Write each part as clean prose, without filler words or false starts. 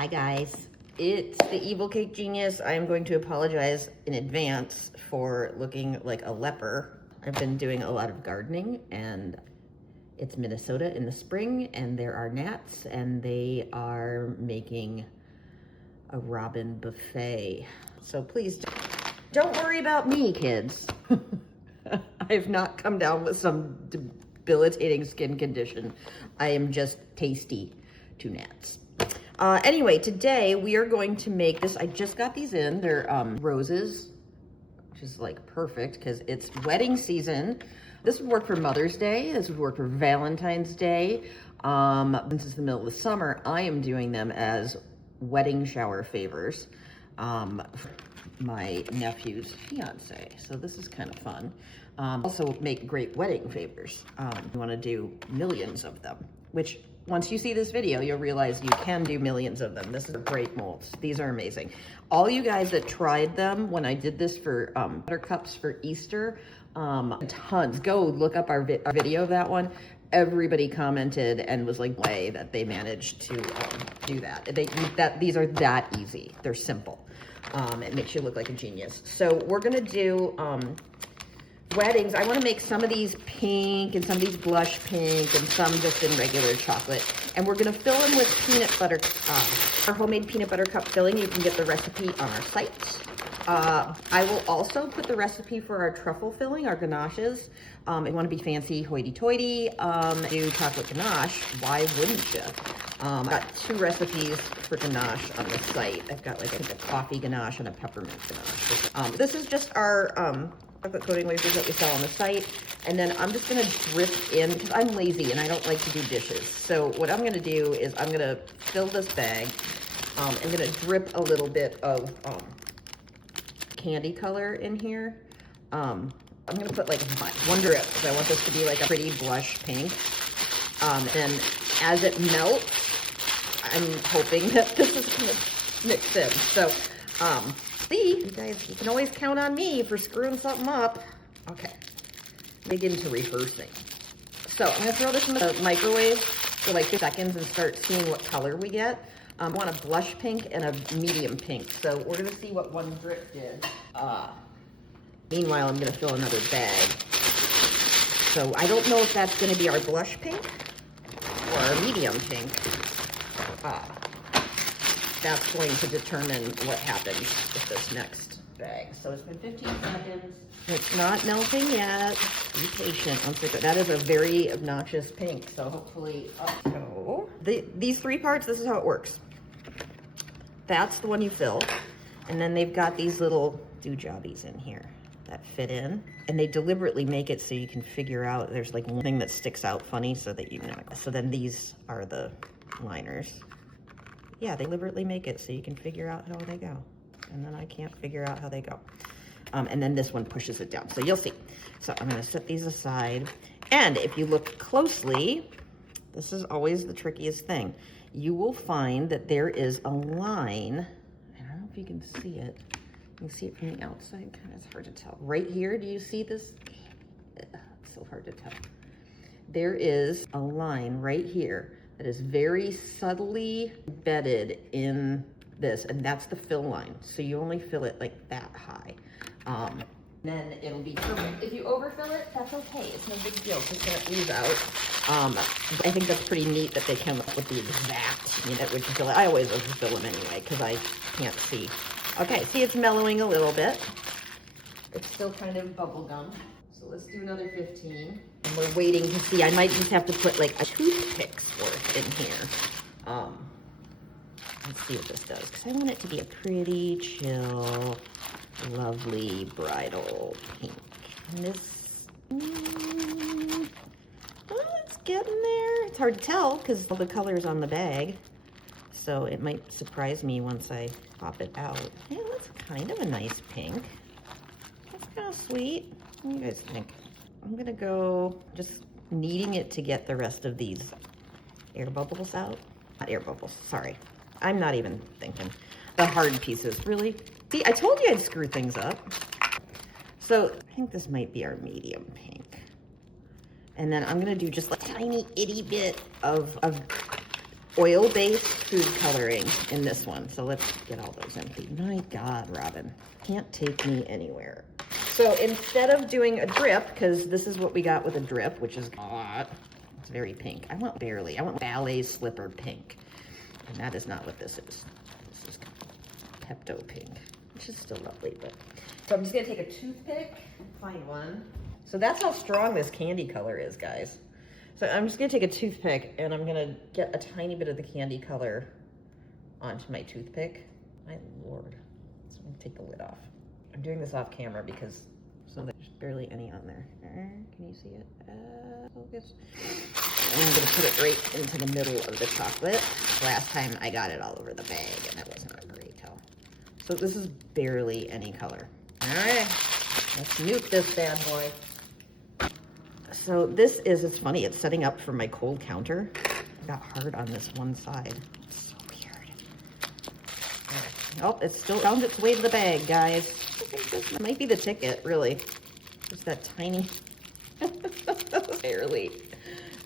Hi guys, it's the Evil Cake Genius. I am going to apologize in advance for looking like a leper. I've been doing a lot of gardening and it's Minnesota in the spring and there are gnats and they are making a robin buffet. So please don't worry about me, kids. I've not come down with some debilitating skin condition. I am just tasty to gnats. Anyway, today we are going to make this. I just got these in. They're roses, which is like perfect because it's wedding season. This would work for Mother's Day. This would work for Valentine's Day. Since it's the middle of the summer, I am doing them as wedding shower favors. My nephew's fiance. So this is kind of fun. Also make great wedding favors. You want to do millions of them, which once you see this video, you'll realize you can do millions of them. This is great molds. These are amazing. All you guys that tried them when I did this for buttercups for Easter, tons. Go look up our video of that one. Everybody commented and was like, way that they managed to do that. These are that easy. They're simple. It makes you look like a genius. So we're gonna do weddings. I want to make some of these pink and some of these blush pink and some just in regular chocolate. And we're going to fill them with peanut butter, our homemade peanut butter cup filling. You can get the recipe on our site. I will also put the recipe for our truffle filling, our ganaches. If you want to be fancy, hoity-toity, do chocolate ganache. Why wouldn't you? I've got two recipes for ganache on the site. I've got like, I think, a coffee ganache and a peppermint ganache. This is just our chocolate coating wafers that we sell on the site. And then I'm just gonna drip in, because I'm lazy and I don't like to do dishes. So what I'm gonna do is I'm gonna fill this bag. I'm gonna drip a little bit of candy color in here. I'm gonna put like one drip, because I want this to be like a pretty blush pink. And as it melts, I'm hoping that this is gonna mix in. So, see, you guys, you can always count on me for screwing something up. Okay, dig into rehearsing. So I'm gonna throw this in the microwave for like 5 seconds and start seeing what color we get. I want a blush pink and a medium pink. So we're gonna see what one drip did. Meanwhile, I'm gonna fill another bag. So I don't know if that's gonna be our blush pink or our medium pink. That's going to determine what happens with this next bag. So it's been 15 seconds. It's not melting yet. Be patient. Once it goes, that is a very obnoxious pink. So hopefully, these 3 parts, this is how it works. That's the one you fill. And then they've got these little doojobbies in here that fit in. And they deliberately make it so you can figure out, there's like one thing that sticks out funny so that you know. So then these are the liners. Yeah, they deliberately make it so you can figure out how they go. And then I can't figure out how they go. And then this one pushes it down. So you'll see. So I'm gonna set these aside. And if you look closely, this is always the trickiest thing. You will find that there is a line. I don't know if you can see it. You can see it from the outside. Kind of, it's hard to tell. Right here, do you see this? It's so hard to tell. There is a line right here that is very subtly embedded in this, and that's the fill line. So you only fill it like that high. Then it'll be perfect. If you overfill it, that's okay. It's no big deal. It's just gonna ooze out. I think that's pretty neat that they come up with the exact, which fill it. I always overfill them anyway, because I can't see. Okay, see, it's mellowing a little bit. It's still kind of bubble gum. So let's do another 15. And we're waiting to see. I might just have to put like a toothpicks for it in here. Let's see what this does, because I want it to be a pretty chill, lovely bridal pink. And this, it's getting there. It's hard to tell because all the color's on the bag. So it might surprise me once I pop it out. Yeah, that's kind of a nice pink. That's kind of sweet. What do you guys think? I'm gonna go just kneading it to get the rest of these air bubbles out. Not air bubbles, sorry. I'm not even thinking. The hard pieces, really. See, I told you I'd screw things up. So I think this might be our medium pink. And then I'm gonna do just like a tiny itty bit of oil-based food coloring in this one. So let's get all those empty. My God, Robin, can't take me anywhere. So instead of doing a drip, because this is what we got with a drip, which is, it's very pink. I want ballet slipper pink. And that is not what this is. This is Pepto pink, which is still lovely, but. So I'm just gonna take a toothpick, find one. So that's how strong this candy color is, guys. So I'm just gonna take a toothpick and I'm gonna get a tiny bit of the candy color onto my toothpick. My Lord, so I'm gonna take the lid off. I'm doing this off camera because there's barely any on there. Can you see it? Focus. And I'm gonna put it right into the middle of the chocolate. Last time I got it all over the bag and that wasn't a great tell. So this is barely any color. All right, let's nuke this bad boy. So this is, it's funny, it's setting up for my cold counter. I got hard on this one side. It's so weird. Oh, it's still found its way to the bag, guys. I think this might be the ticket, really. Just that tiny, barely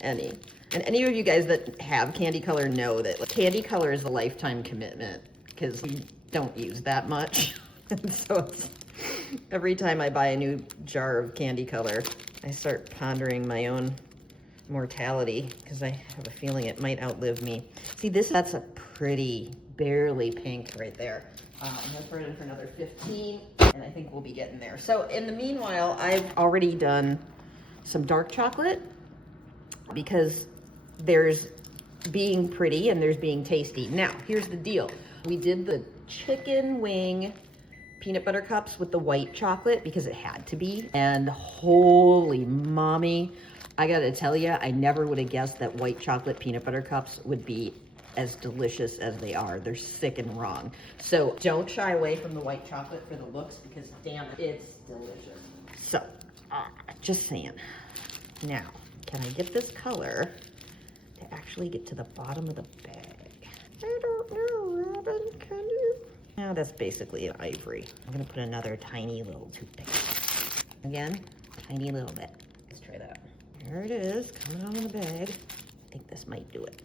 any. And any of you guys that have candy color know that candy color is a lifetime commitment because we don't use that much. And so it's, every time I buy a new jar of candy color, I start pondering my own mortality because I have a feeling it might outlive me. See, that's a pretty, barely pink right there. I'm gonna throw it in for another 15 and I think we'll be getting there. So in the meanwhile, I've already done some dark chocolate because there's being pretty and there's being tasty. Now, here's the deal. We did the chicken wing peanut butter cups with the white chocolate because it had to be. And holy mommy, I gotta tell you, I never would have guessed that white chocolate peanut butter cups would be as delicious as they are. They're sick and wrong. So don't shy away from the white chocolate for the looks because damn, it's delicious. So, just saying. Now, can I get this color to actually get to the bottom of the bag? I don't know, Robin, can you? Now that's basically an ivory. I'm gonna put another tiny little toothpick. Again, tiny little bit. Let's try that. There it is, coming out of the bag. I think this might do it.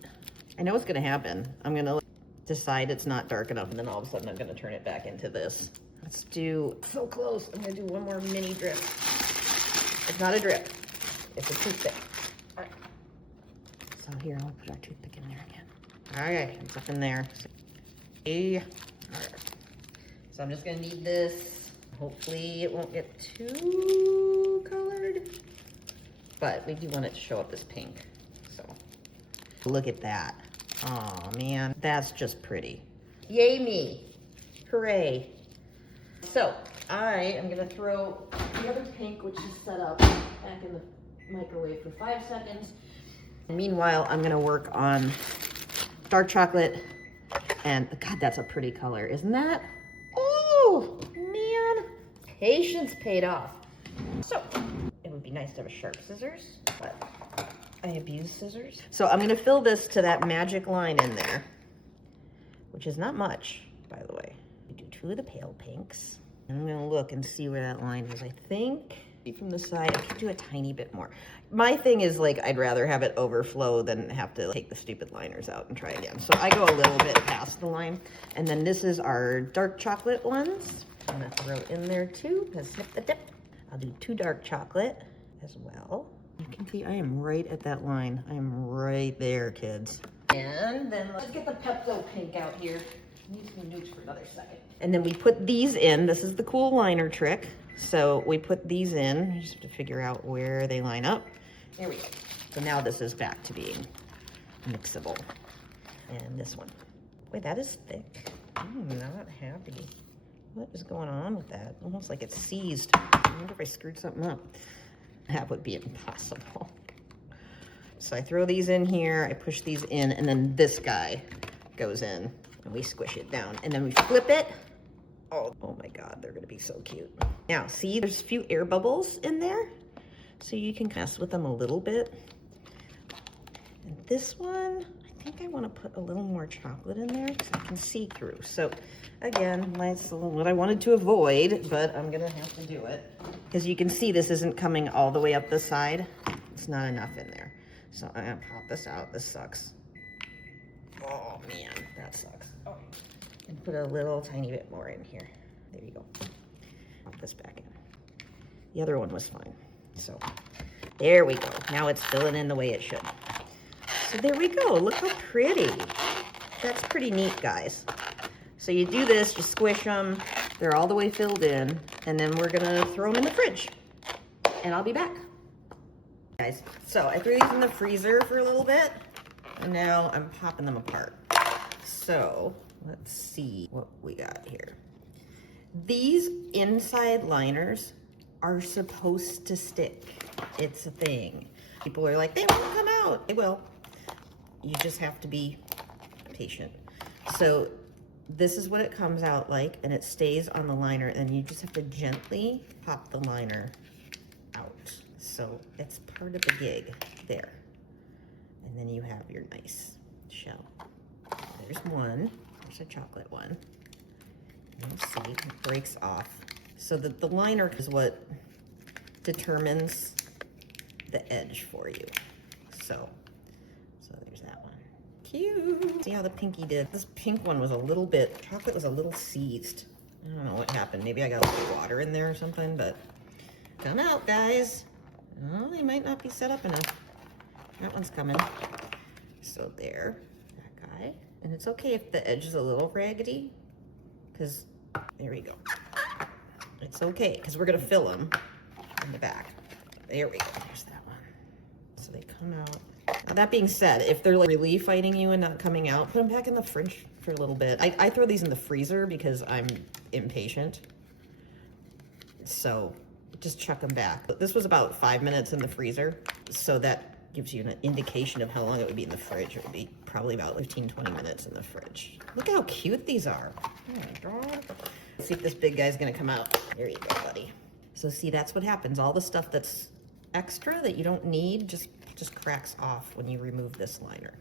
I know what's gonna happen. I'm gonna decide it's not dark enough and then all of a sudden I'm gonna turn it back into this. Let's do, so close. I'm gonna do one more mini drip. It's not a drip, it's a toothpick. All right. So here, I'll put our toothpick in there again. Okay, it's up in there. All right. So I'm just gonna need this. Hopefully it won't get too colored, but we do want it to show up as pink. So look at that. Oh man, that's just pretty. Yay me, hooray. So I am gonna throw the other pink, which is set up, back in the microwave for 5 seconds. And meanwhile, I'm gonna work on dark chocolate. And God, that's a pretty color, isn't that? Oh, man, patience paid off. So it would be nice to have a sharp scissors, but I abuse scissors. So I'm gonna fill this to that magic line in there, which is not much, by the way. We do 2 of the pale pinks. And I'm gonna look and see where that line is. I think from the side, I could do a tiny bit more. My thing is like, I'd rather have it overflow than have to take the stupid liners out and try again. So I go a little bit past the line. And then this is our dark chocolate ones. I'm gonna throw in there too, because snip the dip. I'll do 2 dark chocolate as well. You can see I am right at that line. I am right there, kids. And then let's get the Pepto pink out here. Need some nukes for another second. And then we put these in. This is the cool liner trick. So we put these in. You just have to figure out where they line up. There we go. So now this is back to being mixable. And this one. Boy, that is thick. I'm not happy. What is going on with that? Almost like it's seized. I wonder if I screwed something up. That would be impossible. So I throw these in here. I push these in. And then this guy goes in. And we squish it down. And then we flip it. Oh my God, they're gonna be so cute. Now, see, there's a few air bubbles in there, so you can mess with them a little bit. And this one, I think I wanna put a little more chocolate in there because I can see through. So again, that's what I wanted to avoid, but I'm gonna have to do it. Because you can see this isn't coming all the way up the side. It's not enough in there. So I'm gonna pop this out, this sucks. Oh man, that sucks. Oh. And put a little tiny bit more in here. There you go. Pop this back in. The other one was fine. So there we go. Now it's filling in the way it should. So there we go. Look how pretty. That's pretty neat, guys. So you do this, you squish them. They're all the way filled in. And then we're gonna throw them in the fridge. And I'll be back. Guys, so I threw these in the freezer for a little bit. And now I'm popping them apart. So let's see what we got here. These inside liners are supposed to stick. It's a thing. People are like, they won't come out. They will. You just have to be patient. So this is what it comes out like, and it stays on the liner, and you just have to gently pop the liner out. So it's part of the gig there. And then you have your nice shell. There's one. There's a chocolate one. You'll see, it breaks off. So the liner is what determines the edge for you. So there's that one. Cute. See how the pinky did? This pink one was a little bit, chocolate was a little seized. I don't know what happened. Maybe I got a little water in there or something, but come out, guys. Oh, they might not be set up enough. That one's coming. So there, that guy. And it's okay if the edge is a little raggedy, because there we go. It's okay, because we're gonna fill them in the back. There we go, there's that one. So they come out. Now that being said, if they're like really fighting you and not coming out, put them back in the fridge for a little bit. I throw these in the freezer because I'm impatient. So just chuck them back. But this was about 5 minutes in the freezer, so that gives you an indication of how long it would be in the fridge. It would be probably about 15-20 minutes in the fridge. Look how cute these are. Oh my God. Let's see if this big guy's gonna come out. There you go, buddy. So see, that's what happens. All the stuff that's extra that you don't need just cracks off when you remove this liner.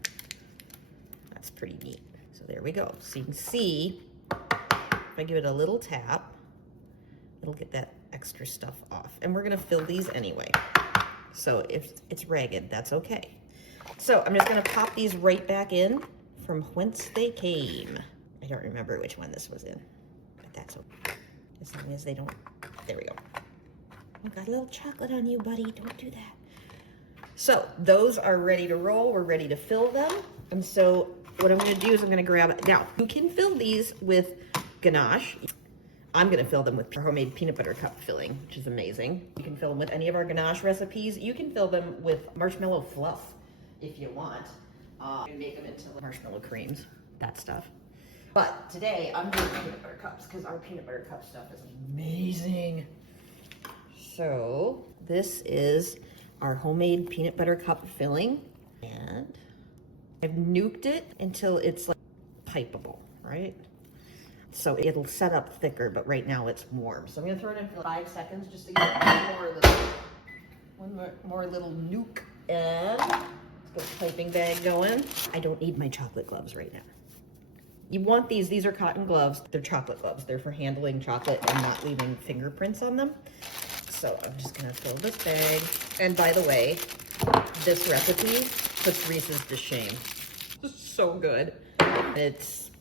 That's pretty neat. So there we go. So you can see, if I give it a little tap, it'll get that extra stuff off. And we're gonna fill these anyway. So if it's ragged, that's okay. So I'm just gonna pop these right back in from whence they came. I don't remember which one this was in, but that's okay. As long as they don't, there we go. You got a little chocolate on you, buddy, don't do that. So those are ready to roll. We're ready to fill them. And so what I'm gonna do is I'm gonna grab it. Now, you can fill these with ganache. I'm gonna fill them with our homemade peanut butter cup filling, which is amazing. You can fill them with any of our ganache recipes. You can fill them with marshmallow fluff if you want. You can make them into marshmallow creams, that stuff. But today I'm doing peanut butter cups because our peanut butter cup stuff is amazing. So this is our homemade peanut butter cup filling, and I've nuked it until it's like pipeable, right? So it'll set up thicker, but right now it's warm. So I'm gonna throw it in for 5 seconds just to get one more little nuke. And let's get the piping bag going. I don't need my chocolate gloves right now. You want these are cotton gloves. They're chocolate gloves. They're for handling chocolate and not leaving fingerprints on them. So I'm just gonna fill this bag. And by the way, this recipe puts Reese's to shame. It's so good. It's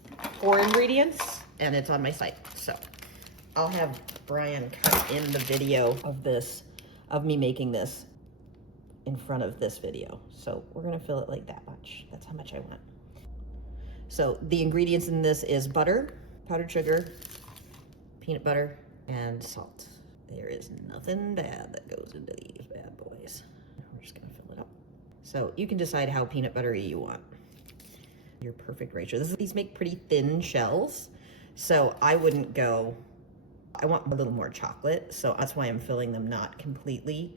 4 ingredients. And it's on my site. So I'll have Brian cut in the video of this, of me making this in front of this video. So we're gonna fill it like that much. That's how much I want. So the ingredients in this is butter, powdered sugar, peanut butter, and salt. There is nothing bad that goes into these bad boys. We're just gonna fill it up. So you can decide how peanut buttery you want. Your perfect ratio. These make pretty thin shells. So I wouldn't go, I want a little more chocolate. So that's why I'm filling them not completely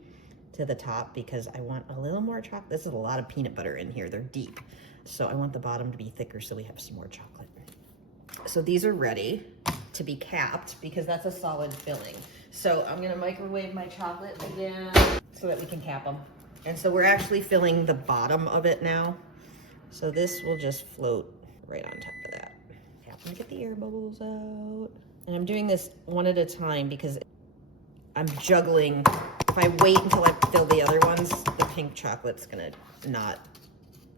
to the top, because I want a little more chocolate. This is a lot of peanut butter in here. They're deep. So I want the bottom to be thicker so we have some more chocolate. So these are ready to be capped because that's a solid filling. So I'm gonna microwave my chocolate again so that we can cap them. And so we're actually filling the bottom of it now. So this will just float right on top of that. Let me get the air bubbles out. And I'm doing this one at a time because I'm juggling. If I wait until I fill the other ones, the pink chocolate's gonna not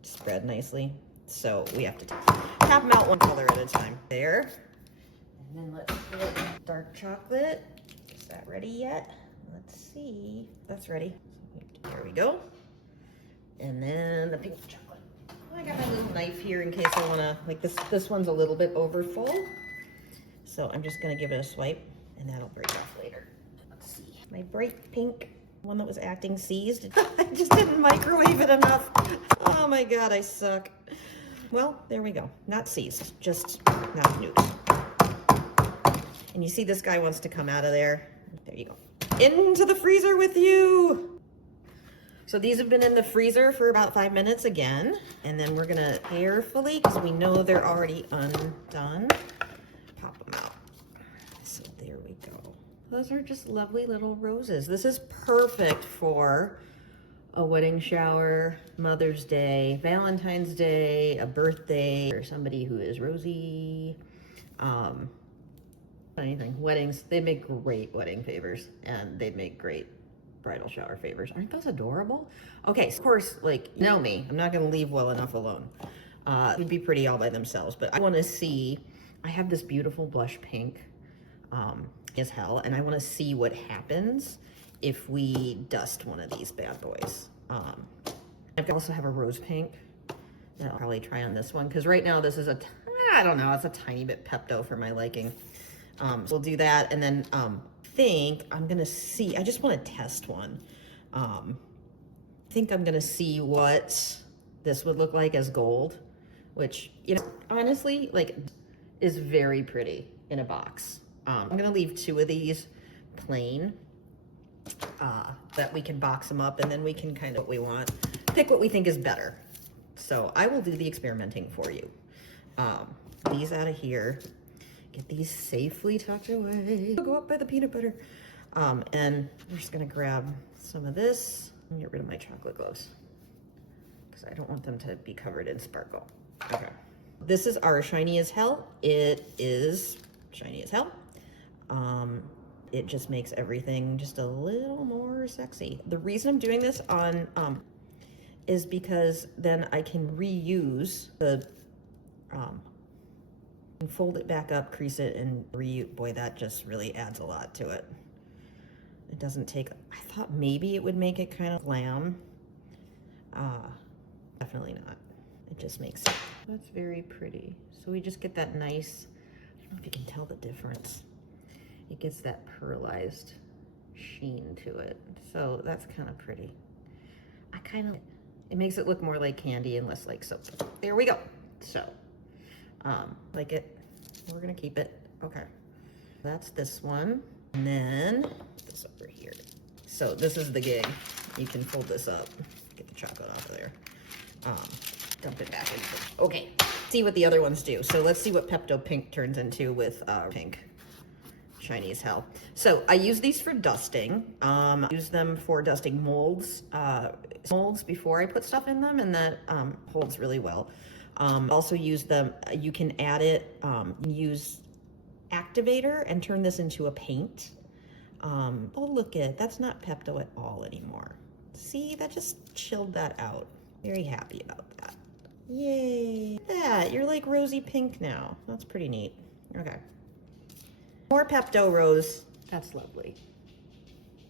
spread nicely. So we have to tap them out one color at a time. There. And then let's put dark chocolate. Is that ready yet? Let's see. That's ready. There we go. And then the pink chocolate. I got my little knife here in case I want to, like this one's a little bit over full. So I'm just going to give it a swipe and that'll break off later. Let's see. My bright pink one that was acting seized. I just didn't microwave it enough. Oh my God, I suck. Well, there we go. Not seized, just not nude. And you see this guy wants to come out of there. There you go. Into the freezer with you. So these have been in the freezer for about 5 minutes again. And then we're gonna carefully, because we know they're already undone, pop them out. So there we go. Those are just lovely little roses. This is perfect for a wedding shower, Mother's Day, Valentine's Day, a birthday, or somebody who is rosy. Anything. Weddings, they make great wedding favors, and they make great bridal shower favors. Aren't those adorable? Okay, so of course, like, you know me, I'm not going to leave well enough alone. It would be pretty all by themselves, but I want to see, I have this beautiful blush pink as hell, and I want to see what happens if we dust one of these bad boys. I also have a rose pink that I'll probably try on this one, because right now this is I don't know, it's a tiny bit Pepto for my liking. So we'll do that, and then think I'm gonna see, I just want to test one. I think I'm gonna see what this would look like as gold, which, you know, honestly, like, is very pretty in a box. I'm gonna leave 2 of these plain, that we can box them up, and then we can kind of what we want, pick what we think is better. So I will do the experimenting for you. These out of here. Get these safely tucked away. Go up by the peanut butter. And we're just gonna grab some of this and get rid of my chocolate gloves because I don't want them to be covered in sparkle. Okay. This is our shiny as hell. It is shiny as hell. It just makes everything just a little more sexy. The reason I'm doing this on is because then I can reuse the and fold it back up, crease it, and boy, that just really adds a lot to it. It doesn't take, I thought maybe it would make it kind of glam. Definitely not. It just makes it. That's very pretty. So we just get that nice, I don't know if you can tell the difference. It gets that pearlized sheen to it. So that's kind of pretty. It makes it look more like candy and less like soap. There we go. So. Like it, we're gonna keep it. Okay, that's this one, and then this over here. So this is the gig. You can fold this up, get the chocolate off of there, dump it back in. Okay, see what the other ones do. So let's see what Pepto Pink turns into with pink. Shiny as hell. So I use these for dusting. I use them for dusting molds before I put stuff in them, and that holds really well. Also use them, you can add it, use activator and turn this into a paint. Oh, look at, that's not Pepto at all anymore. See, that just chilled that out. Very happy about that. Yay. Look at that, you're like rosy pink now. That's pretty neat. Okay. More Pepto Rose. That's lovely.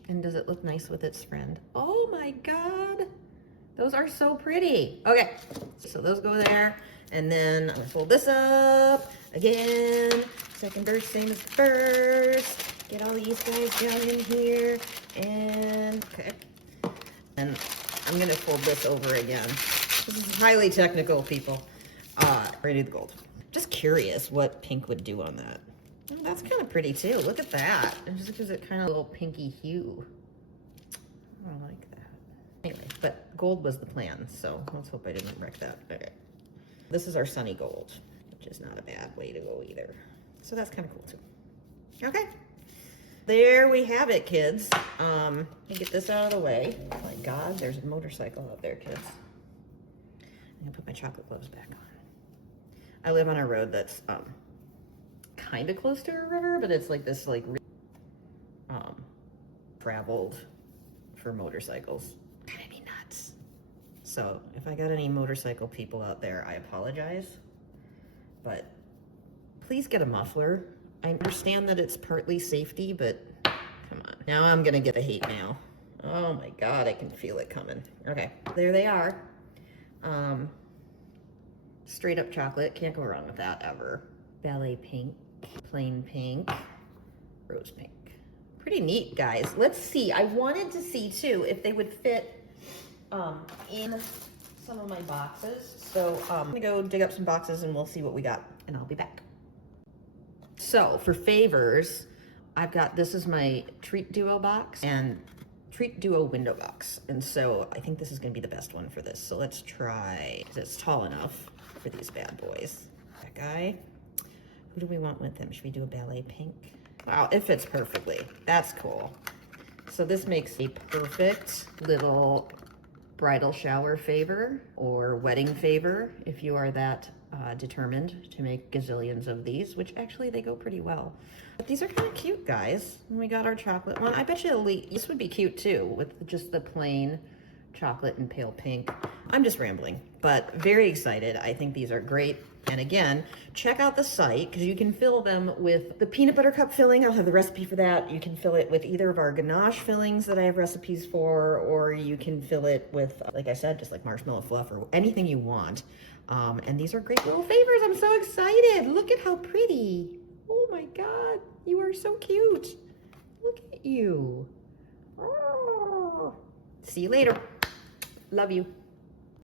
And does it look nice with its friend? Oh my God. Those are so pretty. Okay, so those go there. And then I'm gonna fold this up again. Second verse, same as the first. Get all these guys down in here. And, okay. And I'm gonna fold this over again. This is highly technical, people. Ready to the gold. Just curious what pink would do on that. Oh, that's kind of pretty too. Look at that. It just gives it kind of a little pinky hue. I like that. Anyway, but gold was the plan, so let's hope I didn't wreck that. Okay. This is our sunny gold, which is not a bad way to go either. So that's kind of cool too. Okay. There we have it, kids. Let me get this out of the way. Oh my God, there's a motorcycle out there, kids. I'm gonna put my chocolate gloves back on. I live on a road that's kind of close to a river, but it's like this traveled for motorcycles. Kind of be nuts. So if I got any motorcycle people out there, I apologize. But please get a muffler. I understand that it's partly safety, but come on. Now I'm gonna get the hate mail. Oh my God, I can feel it coming. Okay, there they are. Straight up chocolate, can't go wrong with that ever. Ballet pink, plain pink, rose pink. Pretty neat, guys. Let's see, I wanted to see too if they would fit in some of my boxes. So I'm gonna go dig up some boxes and we'll see what we got, and I'll be back. So for favors, I've got, this is my Treat Duo box and Treat Duo window box. And so I think this is gonna be the best one for this. So let's try, because it's tall enough for these bad boys. That guy. Who do we want with him? Should we do a ballet pink? Wow, it fits perfectly. That's cool. So this makes a perfect little bridal shower favor or wedding favor if you are that determined to make gazillions of these, which actually they go pretty well. But these are kind of cute, guys. And we got our chocolate one. I bet you this would be cute too with just the plain chocolate and pale pink. I'm just rambling, but very excited. I think these are great. And again, check out the site because you can fill them with the peanut butter cup filling. I'll have the recipe for that. You can fill it with either of our ganache fillings that I have recipes for, or you can fill it with, like I said, just like marshmallow fluff or anything you want. And these are great little favors. I'm so excited. Look at how pretty. Oh my God, you are so cute. Look at you. Oh. See you later. Love you.